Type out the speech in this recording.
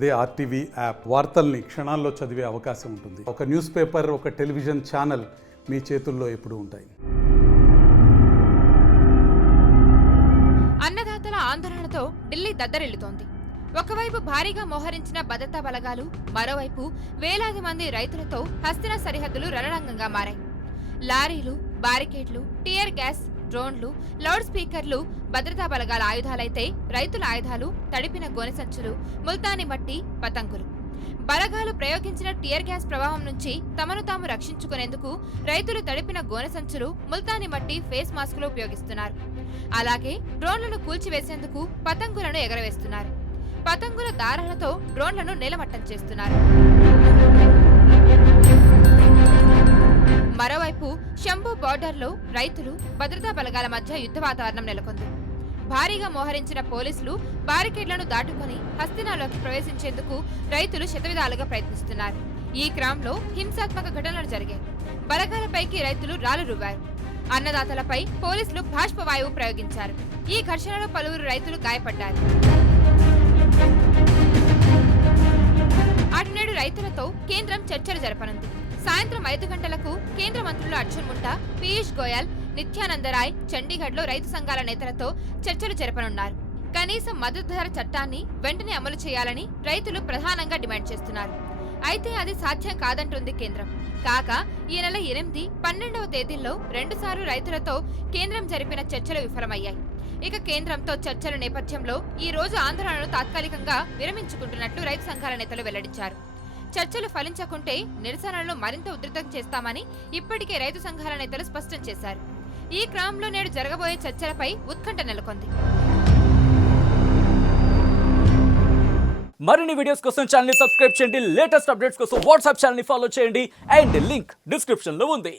అదే RTV app వార్తల్ని క్షణాల్లో చదివే అవకాశం ఉంటుంది. ఒక న్యూస్ పేపర్, ఒక టెలివిజన్ ఛానల్ మీ చేతుల్లో ఎప్పుడూ ఉంటాయి. అన్నదాతల ఆందోళనతో ఢిల్లీ దద్దరిల్లుతోంది. ఒకవైపు భారీగా మోహరించిన భద్రతా బలగాలు, మరోవైపు వేలాది మంది రైతులతో హస్తిన సరిహద్దులు రణరంగంగా మారాయి. లారీలు, బారికేడ్లు, టియర్ గ్యాస్, డ్రోన్లు, లౌడ్ స్పీకర్లు భద్రతా బలగాల ఆయుధాలైతే రైతుల ఆయుధాలు తడిపిన గోనె సంచులు, ముల్తానీ మట్టి, పతంగులు. బలగాలు ప్రయోగించిన టియర్ గ్యాస్ ప్రభావం నుంచి తమను తాము రక్షించుకునేందుకు రైతులు తడిపిన గోనె సంచులు, ముల్తానీ మట్టి, ఫేస్ మాస్కులు ఉపయోగిస్తున్నారు. అలాగే డ్రోన్లను కూల్చివేసేందుకు పతంగులను ఎగరవేస్తున్నారు. పతంగుల దారాలతో డ్రోన్లను నేలమట్టం చేస్తున్నారు. మరోవైపు శంభు బోర్డర్లో రైతులు, భద్రతా బలగాల మధ్య యుద్ధ వాతావరణం నెలకొంది. భారీగా మోహరించిన పోలీసులు బారికేడ్లను దాటుకుని హస్తినాలోకి ప్రవేశించేందుకు రైతులు శతవిధాలుగా ప్రయత్నిస్తున్నారు. ఈ క్రమంలో హింసాత్మక ఘటనలు జరిగాయి. బలగాలపైకి రైతులు రాళ్లు రువ్వారు. అన్నదాతలపై పోలీసులు బాష్పవాయువు ప్రయోగించారు. ఈ ఘర్షణలో పలువురు రైతులు గాయపడ్డారు. అటునేడు రైతులతో కేంద్రం చర్చలు జరపనుంది. సాయంత్రం 5 గంటలకు కేంద్ర మంత్రులు అర్జున్ ముండా, పీయూష్ గోయల్, నిత్యానంద రాయ్ చండీగఢ్లో రైతు సంఘాల నేతలతో చర్చలు జరపనున్నారు. కనీస మద్దతు ధర చట్టాన్ని వెంటనే అమలు చేయాలని రైతులు ప్రధానంగా డిమాండ్ చేస్తున్నారు. అయితే అది సాధ్యం కాదంటుంది కేంద్రం. కాక ఈ నెల 8, 12వ తేదీల్లో 2 సార్లు రైతులతో కేంద్రం జరిపిన చర్చలు విఫలమయ్యాయి. ఇక కేంద్రంతో చర్చల నేపథ్యంలో ఈ రోజు ఆందోళనలు తాత్కాలికంగా విరమించుకుంటున్నట్లు రైతు సంఘాల నేతలు వెల్లడించారు. చర్చలు ఫలించకుంటే నిరసనలను మరింత ఉధృతం చేస్తామని ఇప్పటికే రైతు సంఘాల నేతలు స్పష్టం చేశారు. ఈ క్రమంలో నేడు జరగబోయే చర్చలపై ఉత్కంఠ నెలకొంది. మరిన్ని వీడియోస్ కోసం ఛానల్ ని సబ్స్క్రైబ్ చేయండి. లేటెస్ట్ అప్డేట్స్ కోసం వాట్సాప్ ఛానల్ ని ఫాలో చేయండి. అండ్ లింక్ డిస్క్రిప్షన్ లో ఉంది.